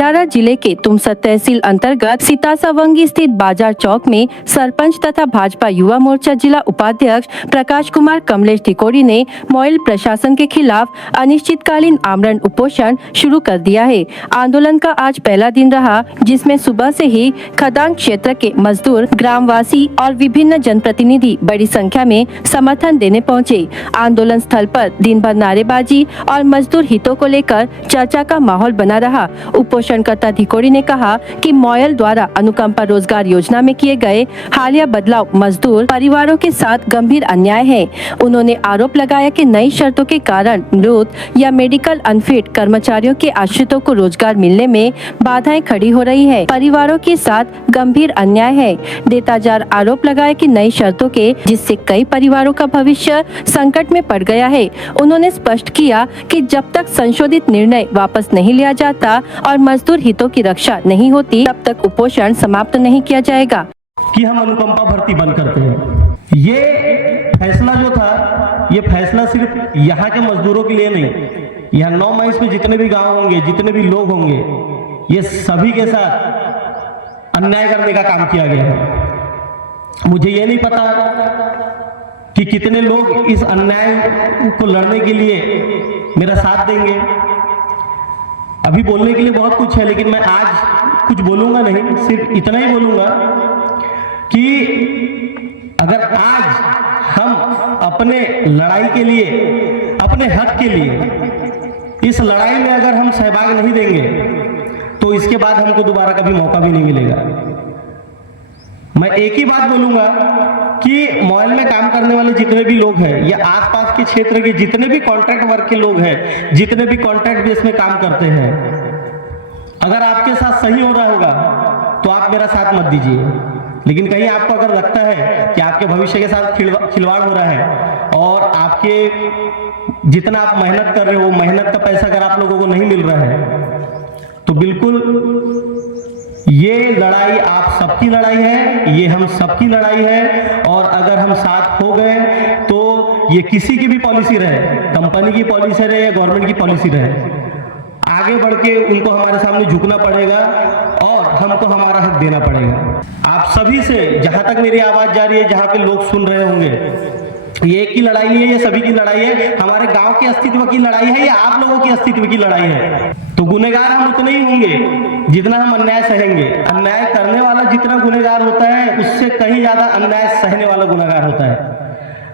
भंडारा जिले के तुमसर तहसील अंतर्गत सीतासावंगी स्थित बाजार चौक में सरपंच तथा भाजपा युवा मोर्चा जिला उपाध्यक्ष प्रकाश कुमार कमलेश तिकोड़ी ने मॉयल प्रशासन के खिलाफ अनिश्चितकालीन आमरण उपोषण शुरू कर दिया है। आंदोलन का आज पहला दिन रहा, जिसमें सुबह से ही खदान क्षेत्र के मजदूर, ग्रामवासी और विभिन्न जनप्रतिनिधि बड़ी संख्या में समर्थन देने पहुंचे। आंदोलन स्थल पर दिन भर नारेबाजी और मजदूर हितों को लेकर चर्चा का माहौल बना रहा। उपोषणकर्ता तिकोड़ी ने कहा कि मॉयल द्वारा अनुकंपा रोजगार योजना में किए गए हालिया बदलाव मजदूर परिवारों के साथ गंभीर अन्याय है। उन्होंने आरोप लगाया कि नई शर्तों के कारण मृत या मेडिकल अनफिट कर्मचारियों के आश्रितों को रोजगार मिलने में बाधाएं खड़ी हो रही है। परिवारों के साथ गंभीर अन्याय है। देताजार आरोप लगाया कि नई शर्तों के जिससे कई परिवारों का भविष्य संकट में पड़ गया है। उन्होंने स्पष्ट किया कि जब तक संशोधित निर्णय वापस नहीं लिया जाता और मजदूर हितों की रक्षा नहीं होती, तब तक उपोषण समाप्त नहीं किया जाएगा। कि हम अनुकंपा भर्ती बंद करते हैं। ये फैसला जो था, ये फैसला सिर्फ यहाँ के मजदूरों के लिए नहीं, यहाँ 9 माइल्स में जितने भी गांव होंगे, जितने भी लोग होंगे, ये सभी के साथ अन्याय करने का काम किया गया है। मुझे ये नहीं पता कि कितने लोग इस अन्याय को लड़ने के लिए मेरा साथ देंगे। अभी बोलने के लिए बहुत कुछ है, लेकिन मैं आज कुछ बोलूंगा नहीं, सिर्फ इतना ही बोलूंगा कि अगर आज हम अपने लड़ाई के लिए, अपने हक के लिए इस लड़ाई में अगर हम सहभाग नहीं देंगे, तो इसके बाद हमको दोबारा कभी मौका भी नहीं मिलेगा। मैं एक ही बात बोलूंगा कि मॉयल में काम करने वाले जितने भी लोग हैं या आसपास के क्षेत्र के जितने भी कॉन्ट्रैक्ट वर्क के लोग हैं, जितने भी कॉन्ट्रैक्ट बेस में काम करते हैं, अगर आपके साथ सही हो रहा होगा तो आप मेरा साथ मत दीजिए। लेकिन कहीं आपको अगर लगता है कि आपके भविष्य के साथ खिलवाड़ हो रहा है और आपके जितना आप मेहनत कर रहे हो, मेहनत का पैसा अगर आप लोगों को नहीं मिल रहा है, तो बिल्कुल ये लड़ाई आप सबकी लड़ाई है, ये हम सबकी लड़ाई है। और अगर हम साथ हो गए तो ये किसी की भी पॉलिसी रहे, कंपनी की पॉलिसी रहे या गवर्नमेंट की पॉलिसी रहे, आगे बढ़ के उनको हमारे सामने झुकना पड़ेगा और हमको हमारा हक देना पड़ेगा। आप सभी से, जहां तक मेरी आवाज जा रही है, जहां पे लोग सुन रहे होंगे, ये एक की लड़ाई नहीं है, ये सभी की लड़ाई है। हमारे गांव के अस्तित्व की लड़ाई है, ये आप लोगों की अस्तित्व की लड़ाई है। तो गुनहगार हम उतने ही होंगे जितना हम अन्याय सहेंगे। अन्याय करने वाला जितना गुनहगार होता है, उससे कहीं ज्यादा अन्याय सहने वाला गुनहगार होता है।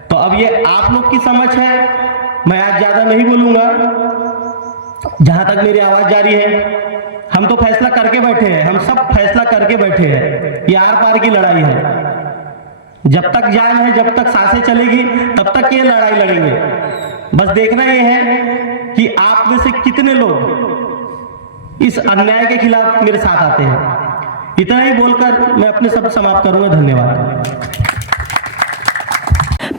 तो अब ये आप लोग की समझ है, मैं आज ज्यादा नहीं बोलूंगा। जहां तक मेरी आवाज जा रही है, हम तो फैसला करके बैठे हैं, हम सब फैसला करके बैठे हैं। ये आर पार की लड़ाई है। जब तक जान है, जब तक सांसें चलेगी, तब तक ये लड़ाई लड़ेंगे। बस देखना ये है कि आप में से कितने लोग इस अन्याय के खिलाफ मेरे साथ आते हैं। इतना ही बोलकर मैं अपने शब्द समाप्त करूंगा। धन्यवाद।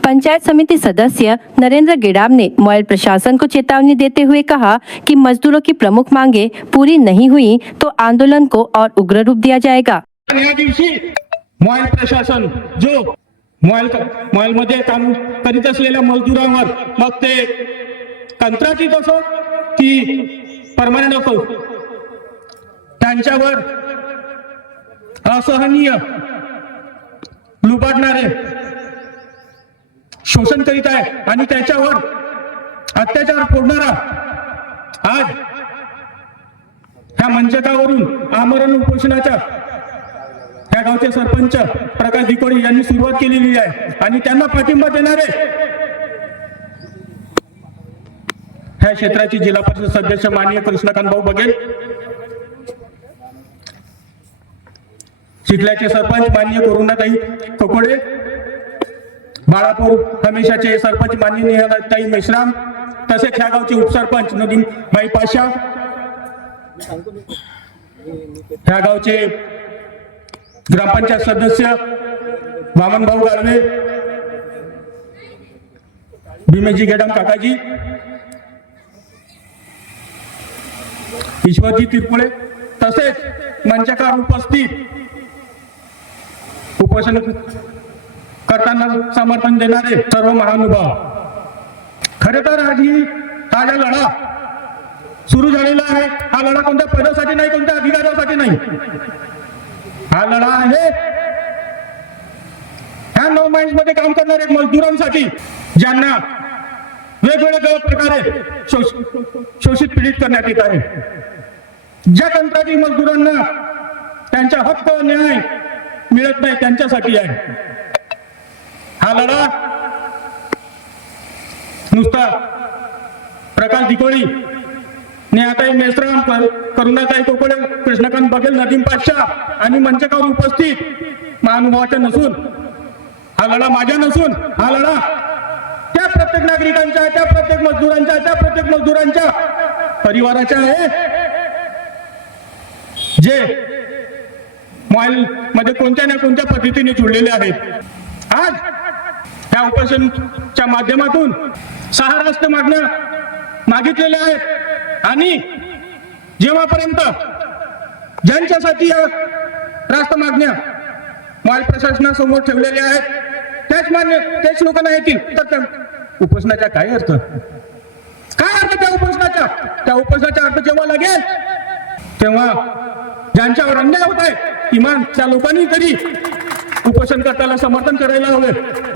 पंचायत समिति सदस्य नरेंद्र गेडाम ने मॉयल प्रशासन को चेतावनी देते हुए कहा कि मजदूरों की प्रमुख मांगे पूरी नहीं हुई तो आंदोलन को और उग्र रूप दिया जाएगा। या दिवशी मॉयल प्रशासन जो मॉयल मध्ये काम करीत असलेल्या मजदूरांवर, मग ते कंत्राटी असो की परमनंट असो, त्यांच्यावर असहनीय लुबाडणारे शोषण करीत आहे आणि त्याच्यावर अत्याचार फोडणारा आज ह्या मंचकावरून आमरण उपोषणाच्या ह्या गावचे सरपंच प्रकाश तिकोड़ी यांनी सुरुवात केलेली आहे आणि त्यांना पाठिंबा देणारे ह्या क्षेत्राचे जिल्हा परिषद सदस्य माननीय कृष्णकांत भाऊ बघेल, चिखल्याचे सरपंच माननीय करुणाताई ककोडे, बाळापूर हमेशाचे सरपंच माननीय निहालाताई मेश्राम, तसेच ह्या गावचे उपसरपंच नदीम भाई पाशा, ह्या गावचे ग्रामपंचायत सदस्य वामन भाऊ गाळवे, भीमेजी गेडाम काकाजी, ईश्वरजी तिरपुळे, तसेच मंचकार उपस्थित उपोषण करताना समर्थन देणारे सर्व महानुभाव। खरे तर आज हा लढा सुरू झालेला आहे. हा लढा कोणत्या पदासाठी नाही, कोणत्या अधिकारासाठी नाही. हा लढा आहे ह्या 9 माइल्स मध्ये काम करणाऱ्या मजदूरांसाठी, ज्यांना वेगवेगळ्या प्रकारे शोषित पीडित करण्यात येत आहे. ज्या कंत्राटी मजदूरांना त्यांचा हक्क न्याय मिळत नाही त्यांच्यासाठी आहे हा लढा. नुसता प्रकाश दिकोळी, नेहाताई मेश्राम, करुणाताई कोकडे, कृष्णकांत बघेल, नदीम पातशाह आणि मंचकावर उपस्थित महानुभावाच्या नसून, हा लढा माझ्या नसून, हा लढा त्या प्रत्येक नागरिकांच्या, त्या प्रत्येक मजदूरांच्या, त्या प्रत्येक मजदूरांच्या परिवाराच्या आहे, जे मॉईल मध्ये कोणत्या ना कोणत्या पद्धतीने जुळलेले आहेत. आज त्या उपोषणच्या माध्यमातून 6 राष्ट्र मागण्या मागितलेल्या आहेत आणि जेव्हापर्यंत ज्यांच्यासाठी या राष्ट्र मागण्या मॉईल प्रशासनासमोर ठेवलेल्या आहेत तेच लोक नाही येतील तर त्या उपोषणाचा काय अर्थ त्या उपोषणाचा? त्या उपोषणाचा अर्थ जेव्हा लागेल तेव्हा ज्यांच्यावर अन्याय होत आहे किमान त्या लोकांनी तरी उपोषणकर्त्याला समर्थन करायला हवे.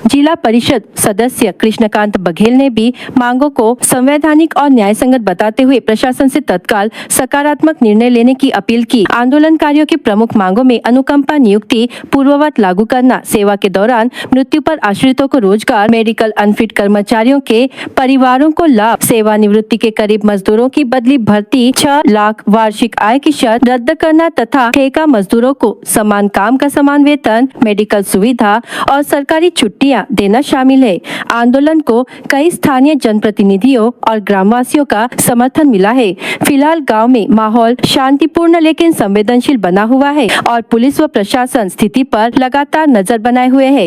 जिला परिषद सदस्य कृष्णकांत बघेल ने भी मांगों को संवैधानिक और न्यायसंगत बताते हुए प्रशासन से तत्काल सकारात्मक निर्णय लेने की अपील की. आंदोलनकारियों की प्रमुख मांगों में अनुकंपा नियुक्ति पूर्ववत लागू करना, सेवा के दौरान मृत्यु पर आश्रितों को रोजगार, मेडिकल अनफिट कर्मचारियों के परिवारों को लाभ, सेवानिवृत्ति के करीब मजदूरों की बदली भर्ती, 6 लाख वार्षिक आय की शर्त रद्द करना तथा ठेका मजदूरों को समान काम का समान वेतन, मेडिकल सुविधा और सरकारी छुट्टियां देना शामिल है. आंदोलन को कई स्थानीय जनप्रतिनिधियों और ग्रामवासियों का समर्थन मिला है. फिलहाल गांव में माहौल शांतिपूर्ण लेकिन संवेदनशील बना हुआ है और पुलिस व प्रशासन स्थिति पर लगातार नजर बनाए हुए है.